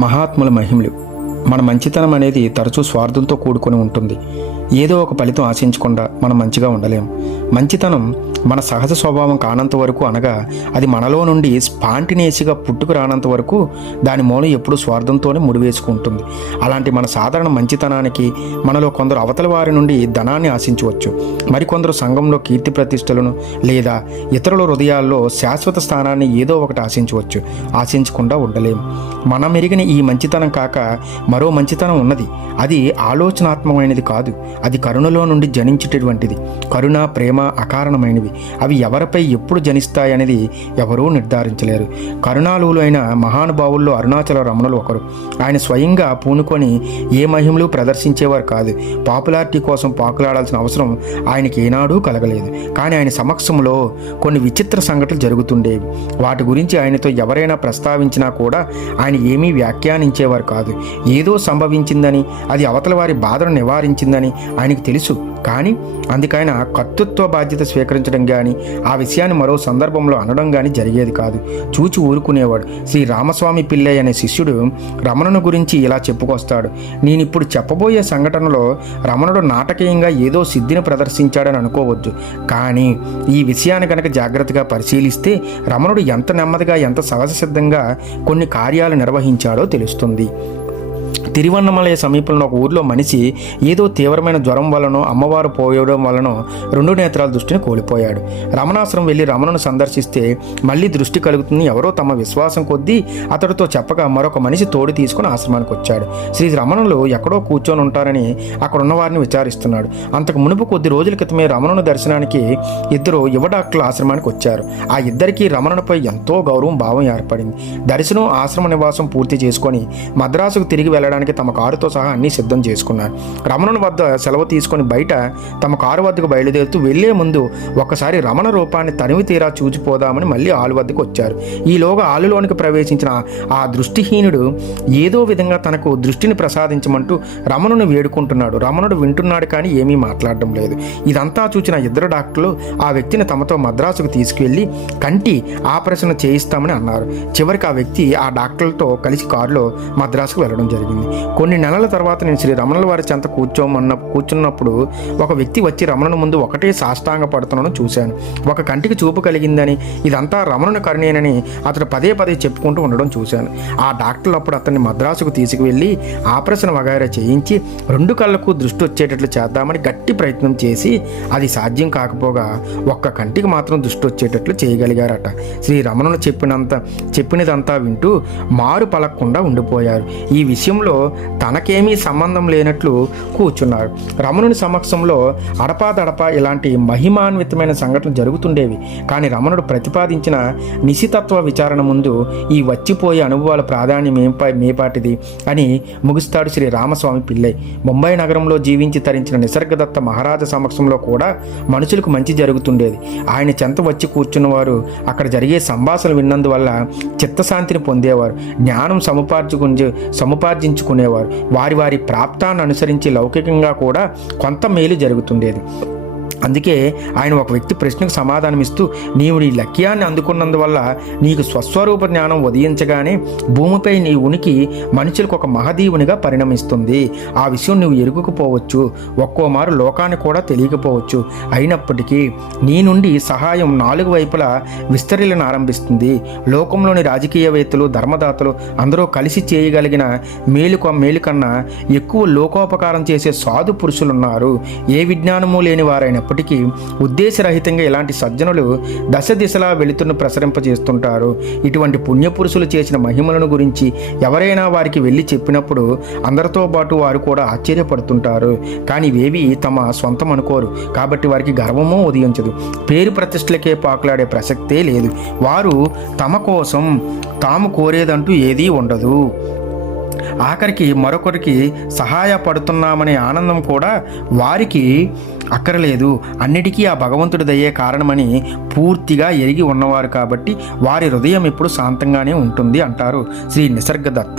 మహాత్ముల మహిమలు. మన మంచితనం అనేది తరచూ స్వార్థంతో కూడుకొని ఉంటుంది. ఏదో ఒక ఫలితం ఆశించకుండా మనం మంచిగా ఉండలేం. మంచితనం మన సహజ స్వభావం కానంత వరకు, అనగా అది మనలో నుండి స్పాంటినేసిగా పుట్టుకు రానంత వరకు దాని మూలం ఎప్పుడూ స్వార్థంతోనే ముడివేసుకుంటుంది. అలాంటి మన సాధారణ మంచితనానికి మనలో కొందరు అవతల వారి నుండి ధనాన్ని ఆశించవచ్చు. మరికొందరు సంఘంలో కీర్తి ప్రతిష్టలను లేదా ఇతరుల హృదయాల్లో శాశ్వత స్థానాన్ని ఏదో ఒకటి ఆశించవచ్చు. ఆశించకుండా ఉండలేం. మనం ఎరిగిన ఈ మంచితనం కాక మరో మంచితనం ఉన్నది. అది ఆలోచనాత్మకమైనది కాదు, అది కరుణలో నుండి జనించేటటువంటిది. కరుణ, ప్రేమ అకారణమైనవి. అవి ఎవరిపై ఎప్పుడు జనిస్తాయనేది ఎవరూ నిర్ధారించలేరు. కరుణాలువులు అయిన మహానుభావుల్లో అరుణాచల రమణులు ఒకరు. ఆయన స్వయంగా పూనుకొని ఏ మహిమలు ప్రదర్శించేవారు కాదు. పాపులారిటీ కోసం పాకులాడాల్సిన అవసరం ఆయనకి ఏనాడూ కలగలేదు. కానీ ఆయన సమక్షంలో కొన్ని విచిత్ర సంఘటనలు జరుగుతుండేవి. వాటి గురించి ఆయనతో ఎవరైనా ప్రస్తావించినా కూడా ఆయన ఏమీ వ్యాఖ్యానించేవారు కాదు. ఏదో సంభవించిందని, అది అవతల వారి బాధను నివారించిందని ఆయనకు తెలుసు. కానీ అందుకైన కర్తృత్వ బాధ్యత స్వీకరించడం కానీ, ఆ విషయాన్ని మరో సందర్భంలో అనడం కానీ జరిగేది కాదు. చూచి ఊరుకునేవాడు. శ్రీ రామస్వామి పిల్లయ్య అనే శిష్యుడు రమణుని గురించి ఇలా చెప్పుకొస్తాడు. నేనిప్పుడు చెప్పబోయే సంఘటనలో రమణుడు నాటకీయంగా ఏదో సిద్ధిని ప్రదర్శించాడని అనుకోవద్దు. కానీ ఈ విషయాన్ని కనుక జాగ్రత్తగా పరిశీలిస్తే రమణుడు ఎంత నెమ్మదిగా, ఎంత సహజ సిద్ధంగా కొన్ని కార్యాలు నిర్వహించాడో తెలుస్తుంది. తిరువన్నమలై సమీపంలో ఒక ఊరిలో మనిషి ఏదో తీవ్రమైన జ్వరం వలనో, అమ్మవారు పోయడం వలనో 2 నేత్రాల దృష్టిని కోల్పోయాడు. రమణాశ్రమం వెళ్ళి రమణను సందర్శిస్తే మళ్ళీ దృష్టి కలుగుతుంది ఎవరో తమ విశ్వాసం కొద్దీ అతడితో చెప్పగా మరొక మనిషి తోడు తీసుకుని ఆశ్రమానికి వచ్చాడు. శ్రీ రమణులు ఎక్కడో కూర్చొని ఉంటారని అక్కడున్న వారిని విచారిస్తున్నాడు. అంతకు మునుపు కొద్ది రోజుల క్రితమే రమణుని దర్శనానికి 2 యువ డాక్టర్లు ఆశ్రమానికి వచ్చారు. ఆ ఇద్దరికీ రమణునిపై ఎంతో గౌరవం, భావం ఏర్పడింది. దర్శనం, ఆశ్రమ నివాసం పూర్తి చేసుకొని మద్రాసుకు తిరిగి వెళ్ళడానికి తమ కారుతో సహా అన్నీ సిద్ధం చేసుకున్నారు. రమణుని వద్ద సెలవు తీసుకొని బయట తమ కారు వద్దకు బయలుదేరుతూ వెళ్లే ముందు ఒక్కసారి రమణ రూపాన్ని తనివి తీరా చూచిపోదామని మళ్ళీ ఆలు వద్దకు వచ్చారు. ఈలోగా ఆలులోనికి ప్రవేశించిన ఆ దృష్టిహీనుడు ఏదో విధంగా తనకు దృష్టిని ప్రసాదించమంటూ రమణుని వేడుకుంటున్నాడు. రమణుడు వింటున్నాడు కానీ ఏమీ మాట్లాడడం లేదు. ఇదంతా చూసిన 2 డాక్టర్లు ఆ వ్యక్తిని తమతో మద్రాసుకు తీసుకువెళ్ళి కంటి ఆపరేషన్ చేయిస్తామని అన్నారు. చివరికి ఆ వ్యక్తి ఆ డాక్టర్లతో కలిసి కారులో మద్రాసుకు వెళ్ళడం జరిగింది. కొన్ని నెలల తర్వాత నేను శ్రీ రమణుల వారి చెంత కూర్చున్నప్పుడు ఒక వ్యక్తి వచ్చి రమణుని ముందు ఒకటే సాష్టాంగ పడుతున్నాను చూశాను. ఒక కంటికి చూపు కలిగిందని, ఇదంతా రమణుని కరుణేనని అతడు పదే పదే చెప్పుకుంటూ ఉండడం చూశాను. ఆ డాక్టర్లు అప్పుడు అతన్ని మద్రాసుకు తీసుకువెళ్ళి ఆపరేషన్ వగైరా చేయించి 2 కళ్ళకు దృష్టి వచ్చేటట్లు చేద్దామని గట్టి ప్రయత్నం చేసి అది సాధ్యం కాకపోగా ఒక్క కంటికి మాత్రం దృష్టి వచ్చేటట్లు చేయగలిగారట. శ్రీ రమణులు చెప్పినదంతా వింటూ మారు పలకకుండా ఉండిపోయారు. ఈ విషయంలో తనకేమీ సంబంధం లేనట్లు కూర్చున్నారు. రమణుని సమక్షంలో అడపాదడపా ఇలాంటి మహిమాన్వితమైన సంఘటనలు జరుగుతుండేవి. కానీ రమణుడు ప్రతిపాదించిన నిశితత్వ విచారణ ముందు ఈ వచ్చిపోయే అనుభవాల ప్రాధాన్యం మేపాటిది అని ముగిస్తాడు శ్రీ రామస్వామి పిల్లై. ముంబై నగరంలో జీవించి తరించిన నిసర్గదత్త మహారాజా సమక్షంలో కూడా మనుషులకు మంచి జరుగుతుండేది. ఆయన చెంత వచ్చి కూర్చున్నవారు అక్కడ జరిగే సంభాషణలు విన్నందువల్ల చిత్తశాంతిని పొందేవారు. జ్ఞానం సముపార్జించుకునేవారు. వారి వారి ప్రాప్తాన్ని అనుసరించి లౌకికంగా కూడా కొంత మేలు జరుగుతుండేది. అందుకే ఆయన ఒక వ్యక్తి ప్రశ్నకు సమాధానమిస్తూ, నీవు నీ లక్ష్యాన్ని అందుకున్నందువల్ల నీకు స్వస్వరూప జ్ఞానం ఉదయించగానే భూమిపై నీ ఉనికి మనుషులకు ఒక మహదీవునిగా పరిణమిస్తుంది. ఆ విషయం నువ్వు ఎరుగుకుపోవచ్చు, ఒక్కోమారు లోకాన్ని కూడా తెలియకపోవచ్చు. అయినప్పటికీ నీ నుండి సహాయం 4 వైపులా విస్తరిలను ఆరంభిస్తుంది. లోకంలోని రాజకీయవేత్తలు, ధర్మదాతలు అందరూ కలిసి చేయగలిగిన మేలు కన్నా ఎక్కువ లోకోపకారం చేసే సాధు పురుషులున్నారు. ఏ విజ్ఞానము లేని వారైనప్పటికీ ఉద్దేశరహితంగా ఇలాంటి సజ్జనులు దశ దిశలా వెళుతున్న ప్రసరింపజేస్తుంటారు. ఇటువంటి పుణ్యపురుషులు చేసిన మహిమలను గురించి ఎవరైనా వారికి వెళ్ళి చెప్పినప్పుడు అందరితో పాటు వారు కూడా ఆశ్చర్యపడుతుంటారు. కానీ ఇవేవి తమ సొంతం అనుకోరు కాబట్టి వారికి గర్వమూ ఉదయించదు. పేరు ప్రతిష్టలకే పాకులాడే ప్రసక్తే లేదు. వారు తమ కోసం తాము కోరేదంటూ ఏదీ ఉండదు. ఆఖరికి మరొకరికి సహాయపడుతున్నామనే ఆనందం కూడా వారికి అక్కరలేదు. అన్నిటికీ ఆ భగవంతుడి దయ్యే కారణమని పూర్తిగా ఎరిగి ఉన్నవారు కాబట్టి వారి హృదయం ఎప్పుడు శాంతంగానే ఉంటుంది అంటారు శ్రీ నిసర్గదత్త.